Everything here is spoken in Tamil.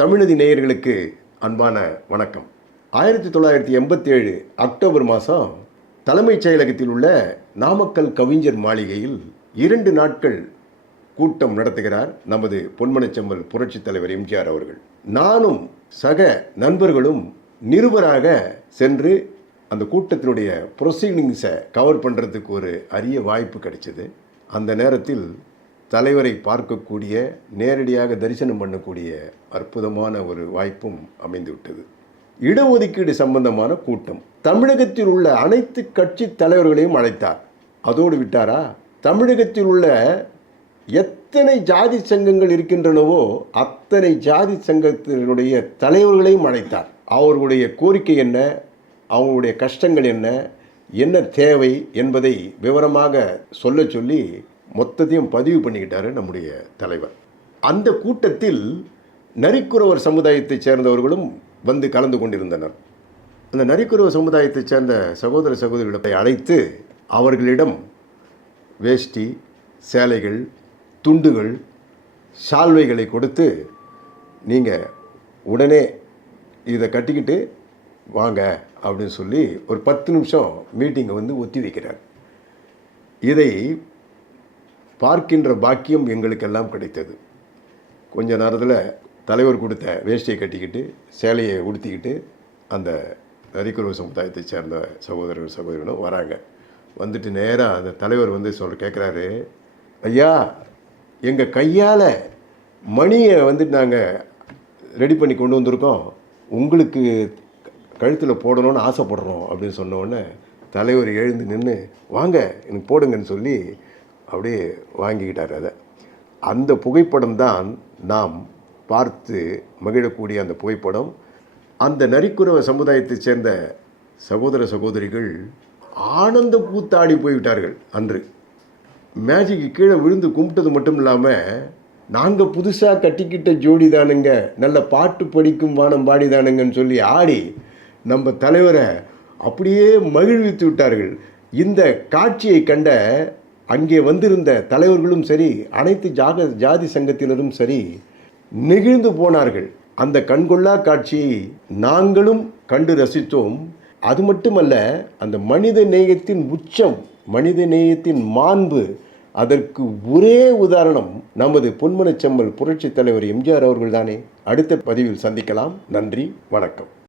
தமிழதி நேயர்களுக்கு அன்பான வணக்கம். ஆயிரத்தி தொள்ளாயிரத்தி எண்பத்தி ஏழு அக்டோபர் மாதம் தலைமைச் செயலகத்தில் உள்ள நாமக்கல் கவிஞர் மாளிகையில் இரண்டு நாட்கள் கூட்டம் நடத்துகிறார் நமது பொன்மனச்செம்மல் புரட்சித் தலைவர் எம்ஜிஆர் அவர்கள். நானும் சக நண்பர்களும் நிருபராக சென்று அந்த கூட்டத்தினுடைய ப்ரொசீடிங்ஸை கவர் பண்ணுறதுக்கு ஒரு அரிய வாய்ப்பு கிடைச்சது. அந்த நேரத்தில் தலைவரை பார்க்கக்கூடிய நேரடியாக தரிசனம் பண்ணக்கூடிய அற்புதமான ஒரு வாய்ப்பும் அமைந்துவிட்டது. இடஒதுக்கீடு சம்பந்தமான கூட்டம். தமிழகத்தில் உள்ள அனைத்து கட்சி தலைவர்களையும் அழைத்தார். அதோடு விட்டாரா? தமிழகத்தில் உள்ள எத்தனை ஜாதி சங்கங்கள் இருக்கின்றனவோ அத்தனை ஜாதி சங்கத்தினுடைய தலைவர்களையும் அழைத்தார். அவர்களுடைய கோரிக்கை என்ன? அவங்களுடைய கஷ்டங்கள் என்ன? என்ன தேவை என்பதை விவரமாக சொல்ல சொல்லி மொத்தத்தையும் பதிவு பண்ணிக்கிட்டாரு நம்முடைய தலைவர். அந்த கூட்டத்தில் நரிக்குறவர் சமுதாயத்தைச் சேர்ந்தவர்களும் வந்து கலந்து கொண்டிருந்தனர். அந்த நரிக்குறவர் சமுதாயத்தைச் சேர்ந்த சகோதர சகோதரிகளை அழைத்து அவர்களிடம் வேஷ்டி சேலைகள் துண்டுகள் சால்வைகளை கொடுத்து நீங்கள் உடனே இதை கட்டிக்கிட்டு வாங்க அப்படின்னு சொல்லி ஒரு பத்து நிமிஷம் மீட்டிங்கை வந்து ஒத்தி வைக்கிறார். இதை பார்க்கின்ற பாக்கியம் எங்களுக்கெல்லாம் கிடைத்தது. கொஞ்ச நேரத்தில் தலைவர் கொடுத்த வேஷ்டியை கட்டிக்கிட்டு சேலையை உடுத்திக்கிட்டு அந்த நரிக்குறவு சமுதாயத்தை சேர்ந்த சகோதரர் சகோதரிகளும் வராங்க. வந்துட்டு நேராக அந்த தலைவர் வந்து சொல்ல கேட்குறாரு ஐயா எங்கள் கையால் மணியை வந்துட்டு நாங்கள் ரெடி பண்ணி கொண்டு வந்திருக்கோம். உங்களுக்கு கழுத்தில் போடணும்னு ஆசைப்படுறோம். அப்படின்னு சொன்னோடனே தலைவர் எழுந்து நின்று வாங்க எனக்கு போடுங்கன்னு சொல்லி அப்படியே வாங்கிக்கிட்டார் அதை. அந்த புகைப்படம் தான் நாம் பார்த்து மகிழக்கூடிய அந்த புகைப்படம். அந்த நரிக்குறவ சமுதாயத்தைச் சேர்ந்த சகோதர சகோதரிகள் ஆனந்த கூத்தாடி போய்விட்டார்கள் அன்று. மேஜிக்கு கீழே விழுந்து கும்பிட்டது மட்டும் இல்லாமல் நாங்கள் புதுசாக கட்டிக்கிட்ட ஜோடி தானுங்க நல்ல பாட்டு படிக்கும் வானம் பாடி தானுங்கன்னு சொல்லி ஆடி நம்ம தலைவரை அப்படியே மகிழ்வித்து விட்டார்கள். இந்த காட்சியை கண்ட அங்கே வந்திருந்த தலைவர்களும் சரி அனைத்து ஜாக ஜாதி சங்கத்தினரும் சரி நெகிழ்ந்து போனார்கள். அந்த கண்கொள்ளா காட்சியை நாங்களும் கண்டு ரசித்தோம். அது மட்டுமல்ல அந்த மனித நேயத்தின் உச்சம் மனித நேயத்தின் மாண்பு அதற்கு ஒரே உதாரணம் நமது பொன்மனச்செம்மல் புரட்சித் தலைவர் எம்ஜிஆர் அவர்கள்தானே அடுத்த பதிவில் சந்திக்கலாம். நன்றி வணக்கம்.